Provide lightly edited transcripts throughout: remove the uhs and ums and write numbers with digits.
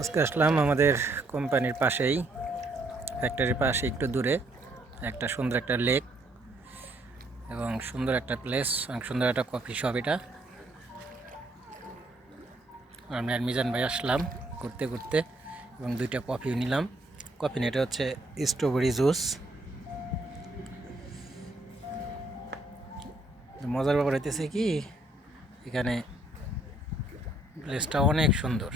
আজকে আসলাম আমাদের কোম্পানির পাশেই, ফ্যাক্টরির পাশে একটু দূরে একটা সুন্দর একটা লেক এবং সুন্দর একটা প্লেস, অনেক সুন্দর একটা কফি শপ। এটা আমি আর মিজান ভাই আসলাম ঘুরতে ঘুরতে এবং দুইটা কফিও নিলাম। কফি এটা হচ্ছে স্ট্রবেরি জুস। মজার ব্যাপার হইতেছে কি, এখানে প্লেসটা অনেক সুন্দর।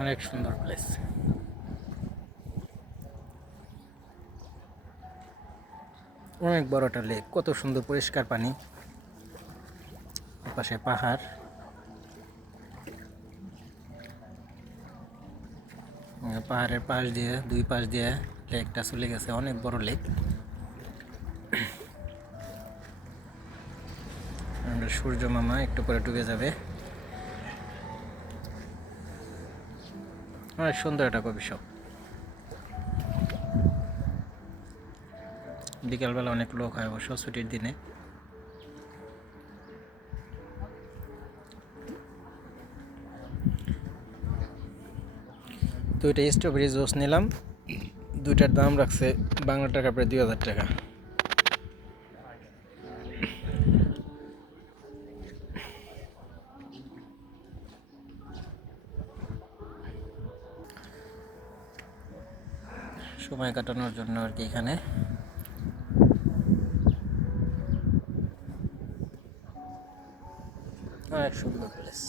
অনেক সুন্দর প্লেস, অনেক বড় একটা লেক, কত সুন্দর পরিষ্কার পানি, পাশে পাহাড়। পাহাড়ের পাশ দিয়ে দুই পাশ দিয়ে লেকটা চলে গেছে, অনেক বড় লেক। সূর্য মামা একটু পরে ডুবে যাবে। অনেক সুন্দর একটা কফি শপ। বিকালবেলা অনেক লোক হয় অবশ্য ছুটির দিনে। দুইটা স্ট্রবেরি জুস নিলাম, দুইটার দাম রাখছে বাংলা টাকা প্রায় 2000 টাকা। সময় কাটানোর জন্য আর কি এখানে। অনেক সুন্দর প্লেস।